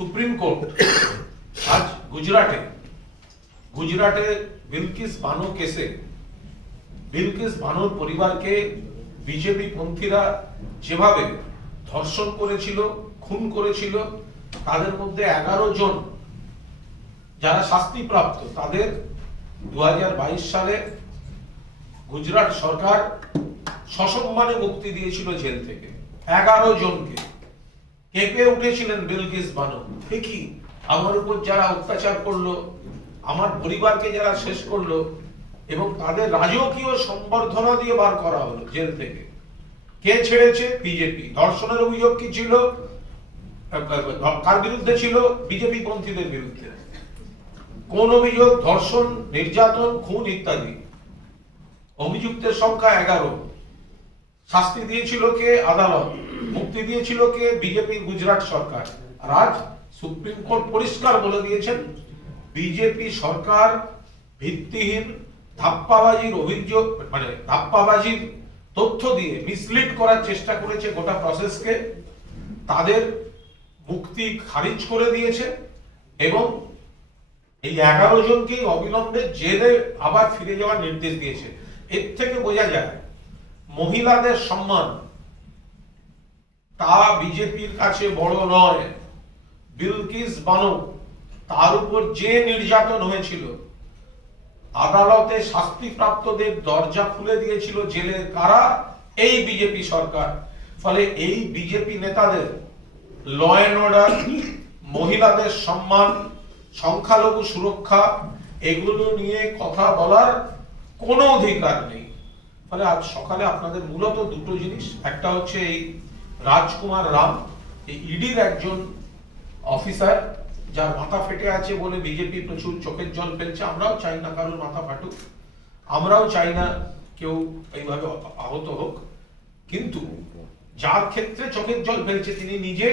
Supreme court আজ গুজরাটে বিলকিস বানো কেসে বিলকিস বানোর পরিবারকে বিজেপি পন্থীরা যেভাবে ধর্ষণ করেছিল, খুন করেছিল, তাদের মধ্যে 11 জন যারা শাস্তিপ্রাপ্ত, তাদের 2022 সালে গুজরাট সরকার সসম্মানে মুক্তি দিয়েছিল জেল থেকে। 11 জনকে। কেঁপে উঠেছিলেন বিলকিস বানো, ঠিকই আমার উপর যারা অত্যাচার করলো, আমার পরিবারকে যারা শেষ করলো, এবং তাদের রাজকীয় সম্বর্ধনা দিয়ে বার করা হলো জেল থেকে। কে ছেড়েছে? বিজেপি। ধর্ষণের অভিযোগ কি ছিল? কার বিরুদ্ধে ছিল? বিজেপি পন্থীদের বিরুদ্ধে। কোন অভিযোগ? ধর্ষণ, নির্যাতন, খুন ইত্যাদি। অভিযুক্তের সংখ্যা 11। শাস্তি দিয়েছিল কে? আদালত। মুক্তি দিয়েছিল কে? বিজেপি গুজরাট সরকার। আর আজ সুপ্রিম কোর্ট পরিষ্কার বলে দিয়েছেন বিজেপি সরকার ভিত্তিহীন ধাপ্পাবাজির অভিযোগ, ধাপ্পাবাজির তথ্য দিয়ে মিসলিড করার চেষ্টা করেছে গোটা প্রসেসকে। তাদের মুক্তি খারিজ করে দিয়েছে এবং এই 11 জনকেই অবিলম্বে জেলে আবার ফিরে যাওয়ার নির্দেশ দিয়েছে। এর থেকে বোঝা যায় মহিলাদের সম্মান তা বিজেপির কাছে বড় নয়। বিলকিস বানো, তার উপর যে নির্যাতন হয়েছিল, আদালতে শাস্তিপ্রাপ্তদের দরজা খুলে দিয়েছিল জেলের কারা? এই বিজেপি সরকার। ফলে এই বিজেপি নেতাদের ল এন্ড অর্ডার, মহিলাদের সম্মান, সংখ্যালঘু সুরক্ষা এগুলো নিয়ে কথা বলার কোনো অধিকার নেই। ফলে আজ সকালে আপনাদের মূলত দুটো জিনিস, একটা হচ্ছে এই রাজকুমার রাম, এই ইডির একজন অফিসার, যার মাথা ফেটে আছে বলে বিজেপি প্রচুর চোখের জল ফেলছে। আমরাও চাই না কারোর মাথা ফাটুক, আমরাও চাই না কেউ এইভাবে আহত হোক, কিন্তু যার ক্ষেত্রে চোখের জল ফেলছে তিনি নিজে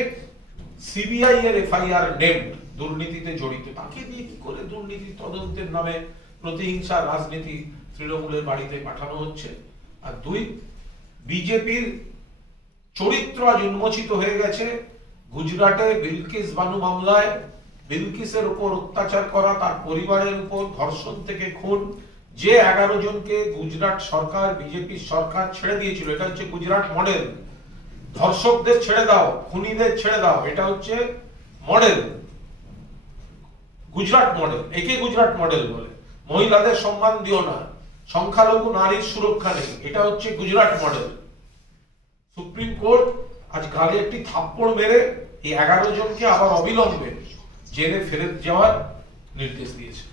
সিবিআই এর এফআইআর নেমড, দুর্নীতিতে জড়িত। তাকে দিয়ে কি করে দুর্নীতি তদন্তের নামে প্রতিহিংসা রাজনীতি তৃণমূলের বাড়িতে পাঠানো হচ্ছে? আর দুই, বিজেপির চরিত্র আজ উন্মোচিত হয়ে গেছে। গুজরাটে বিলকিস বানু মামলায় বিলকিসের উপর অত্যাচার করা, তার পরিবারের উপর ধর্ষণ থেকে খুন, যে 11 জনকে গুজরাট সরকার, বিজেপি সরকার ছেড়ে দিয়েছিল, এটা হচ্ছে গুজরাট মডেল। ধর্ষকদের ছেড়ে দাও, খুনিদের ছেড়ে দাও, এটা হচ্ছে মডেল, গুজরাট মডেল। একে গুজরাট মডেল বলে। মহিলাদের সম্মান দিও না, সংখ্যালঘু নারীর সুরক্ষা নেই, এটা হচ্ছে গুজরাট মডেল। সুপ্রিম কোর্ট আজ গালে একটি থাপ্পড় মেরে এই 11 জনকে আবার অবিলম্বে জেলে ফেরত যাওয়ার নির্দেশ দিয়েছে।